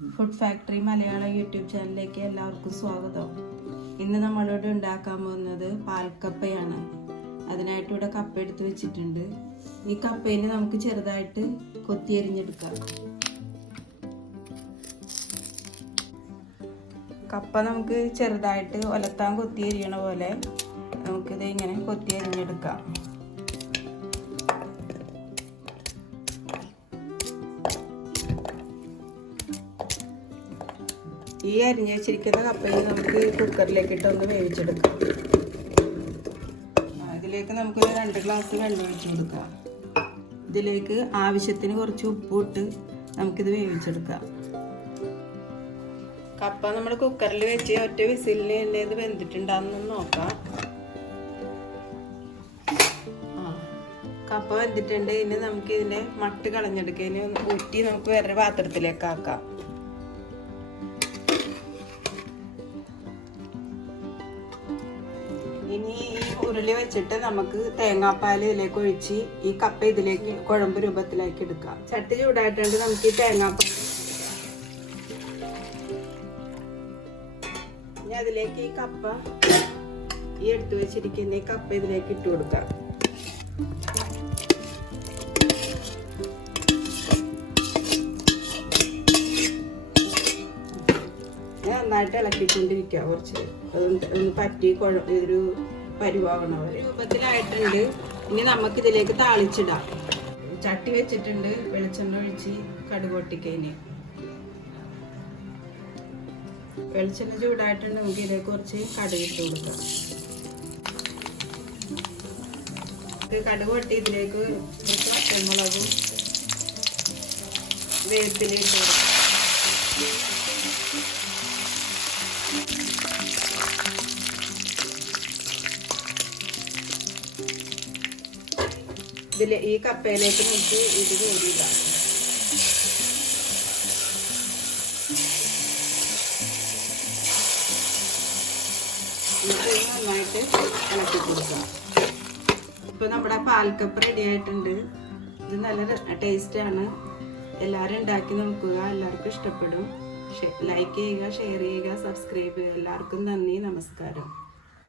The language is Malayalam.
ഫുഡ് ഫാക്ടറി മലയാളം യൂട്യൂബ് ചാനലിലേക്ക് എല്ലാവർക്കും സ്വാഗതം. ഇന്ന് നമ്മളോട് ഉണ്ടാക്കാൻ പോകുന്നത് പാൽക്കപ്പയാണ്. അതിനായിട്ട് ഇവിടെ കപ്പ എടുത്ത് വെച്ചിട്ടുണ്ട്. ഈ കപ്പയിൽ നമുക്ക് ചെറുതായിട്ട് കൊത്തി അരിഞ്ഞെടുക്കാം. കപ്പ നമുക്ക് ചെറുതായിട്ട് ഒലത്താൻ കൊത്തി അരിയണ പോലെ നമുക്കിത് ഇങ്ങനെ കൊത്തി അരിഞ്ഞെടുക്കാം. ഈ അരിഞ്ഞ് വെച്ചിരിക്കുന്ന കപ്പയിൽ നമുക്ക് കുക്കറിലേക്ക് ഇട്ടൊന്ന് വേവിച്ചെടുക്കാം. ഇതിലേക്ക് നമുക്ക് 2 ഗ്ലാസ് വെള്ളം ഒഴിച്ചു കൊടുക്കാം. ഇതിലേക്ക് ആവശ്യത്തിന് കുറച്ച് ഉപ്പ് ഇട്ട് നമുക്കിത് വേവിച്ചെടുക്കാം. കപ്പ നമ്മൾ കുക്കറിൽ വെച്ച് ഒറ്റ വിസിലിന് തന്നെ ഇത് വെന്തിട്ടുണ്ടാകുന്ന നോക്കാം. കപ്പ വെന്തിട്ടുണ്ട്. ഇനി നമുക്ക് ഇതിൻ്റെ മട്ട് കളഞ്ഞെടുക്കാം. ഇനി ഊറ്റി നമുക്ക് വേറെ പാത്രത്തിലേക്ക് ആക്കാം. ഇനി ഈ ഉരുളി വെച്ചിട്ട് നമുക്ക് തേങ്ങാപ്പാൽ ഇതിലേക്ക് ഒഴിച്ച് ഈ കപ്പ ഇതിലേക്ക് കുഴമ്പ് രൂപത്തിലാക്കി എടുക്കാം. ചട്ടി ചൂടായിട്ടുണ്ട്. നമുക്ക് ഈ തേങ്ങാപ്പാൽ ഇനി അതിലേക്ക് ഈ കപ്പ ഈ എടുത്തു വെച്ചിരിക്കുന്ന ഈ കപ്പ ഇതിലേക്ക് ഇട്ട് കൊടുക്കാം. നന്നായിട്ട് ഇളക്കിക്കൊണ്ടിരിക്കുക. കുറച്ച് അതൊന്ന് പറ്റി ഒരു പരുവാകണ വരെ രൂപത്തിലായിട്ടുണ്ട്. ഇനി നമുക്കിതിലേക്ക് താളിച്ചിടാം. ചട്ടി വെച്ചിട്ടുണ്ട്. വെളിച്ചെണ്ണ ഒഴിച്ച് കടുക് പൊട്ടിക്കഴിഞ്ഞ് വെളിച്ചെണ്ണ ചൂടായിട്ടുണ്ട്. നമുക്ക് ഇതിലേക്ക് കുറച്ച് കടുക് ഇട്ട് കൊടുക്കാം. കടുക് പൊട്ടി ഇതിലേക്ക് കുറച്ച് പച്ചമുളകും വേപ്പില ഇട്ട് കൊടുക്കാം. ഈ കപ്പയിലേക്ക് നമുക്ക് ഇത് കോരിയിടാം. നന്നായിട്ട് ഇളക്കി കൊടുക്കാം. ഇപ്പൊ നമ്മുടെ പാൽക്കപ്പ റെഡി ആയിട്ടുണ്ട്. ഇത് നല്ല ടേസ്റ്റാണ്. എല്ലാവരും ഉണ്ടാക്കി നോക്കുക. എല്ലാവർക്കും ഇഷ്ടപ്പെടും. ലൈക്ക് ചെയ്യുക, ഷെയർ ചെയ്യുക, സബ്സ്ക്രൈബ് ചെയ്യുക. എല്ലാവർക്കും നന്ദി, നമസ്കാരം.